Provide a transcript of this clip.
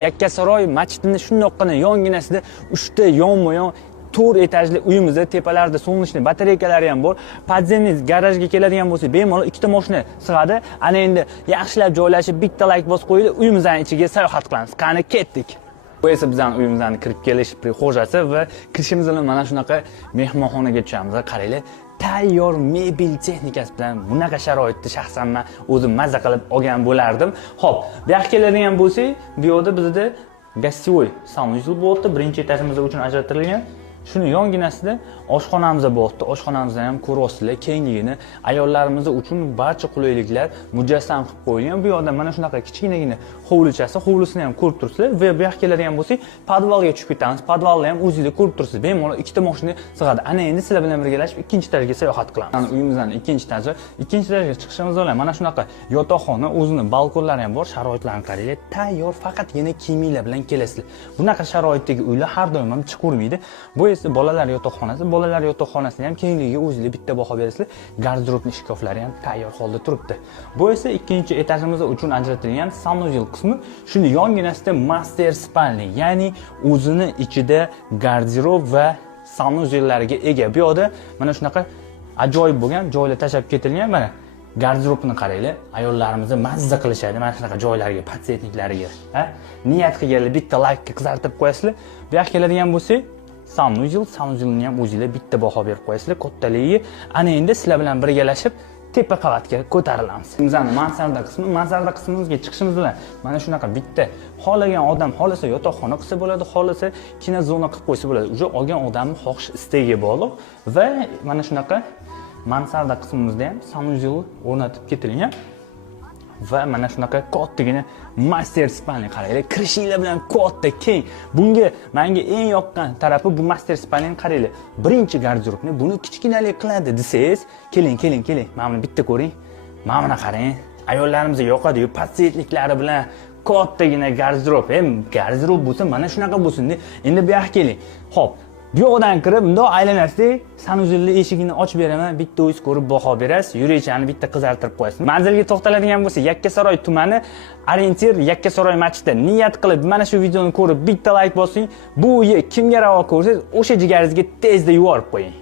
Yakkasaroy masjidini shundoqqina yonginasida 3 ta yonma-yon 4 etajli uyimizda tepalarida solnechniy batareykalari ham bor. Podzemniy garajga keladigan bo'lsa, bemalol 2 ta mashina sig'adi. Ana endi yaxshilab joylashib, bitta like bosib qo'yinglar, uyimizning ichiga sayohat qilamiz. Qani ketdik. Bu esa bizning uyimizning kirib kelish prixojasi va kirishimiz bilan mana shunaqa mehmonxonaga tushamiz. Qaranglar, tayyor mebel texnikasi bilan bunaqa sharoitda shaxsan men o'zim mazza qilib olgan bo'lardim. Xo'p, bu yoqqa keladigan bo'lsak, bu yoqda bizda gostivoy sanuzel bo'lyapti, birinchi etajimiz uchun ajratilgan. Shuni yonginasida oshxonamiz bo'lyapti. Oshxonamizni ham ko'ryapsizlar, kengligini, ayollarimiz uchun barcha qulayliklar mujassam qilib qo'yilgan. Bu yoqda mana shunaqa kichkinagina hovlichasi, hovlisini ham ko'rib turibsizlar. Va bu yoqqa keladigan bo'lsak, podvalga tushib ketamiz. Podvalni ham o'zingizlar ko'rib turibsiz. Bemalol 2 ta mashina sig'adi. Ana endi sizlar bilan birgalashib ikkinchi etajga sayohat qilamiz. Uyimizning ikkinchi etaji. Ikkinchi etajga chiqishimiz bilan mana shunaqa yotoqxona, o'zining balkonlari ham bor. Sharoitlarni qaranglar, tayyor, faqatgina kiyiminglar bilan kelasizlar. Bunaqa sharoitdagi uylar har doim ham chiqavermaydi. Bu esa bolalar yotoqxonasi. Bolalar yotoqxonasini ham kengligiga o'zingizlar bitta baho berasizlar. Garderobni shkaflari ham tayyor holda turibdi. Bu esa ikkinchi etajimiz uchun ajratilgan sanuzel qismi. Shuni yonginasida master spalni, ya'ni o'zini ichida garderob va sanuzellariga ega. Bu yoqda mana shunaqa ajoyib bo'lgan joylar tashab ketilgan. Mana garderobni qaranglar, ayollarimiz mazza qilishadi mana shunaqa joylarga, patsiyetniklariga. Niyat qilganlar bitta like qizartirib qo'yasizlar. Bu yoqqa keladigan bo'lsak, sanuzelni ham o'zingizlar bitta baho berib qo'yasizlar. Kattaligi ana endi sizlar bilan birgalashib tepa qavatga ko'tarilamiz. Bizning mansarda qismimizga chiqishimiz bilan mana shunaqa bitta xohlagan odam xohlasa yotoqxona qilsa bo'ladi, xohlasa kinozona qilib qo'ysa bo'ladi. Uje olgan odamning xohish istagiga bog'liq va mana shunaqa mansarda qismimizda ham sanuzel o'rnatib ketilgan. Va mana shunaqa kattagina master spalni qaranglar, kirishinglar bilan katta keng. Bunga menga eng yoqqan tarafi bu master spalni qaranglar. Birinchi garderobni buni kichkinalik qiladi desangiz, keling. Mana buni bitta ko'ring. Mana buni qarang. Ayollarimiz yoqadi-yu, patsiyetliklari bilan kattagina garderob. Garderob bo'lsa mana shunaqa bo'lsin. Endi bu yoqqa keling. Xo'p, bu yoqdan kirib, bundoq aylanasizlar, sanuzelli eshigini ochib beraman, bitta o'zingiz ko'rib baho berasiz, yuraychani bitta qizartirib qo'yasiz. Manzilga to'xtaladigan bo'lsa, Yakkasaroy tumani, orientir Yakkasaroy masjidi. Niyat qilib mana shu videoni ko'rib bitta like bosing, bu kimga ravo ko'rsangiz, o'sha jigaringizga tezda yuborib qo'ying.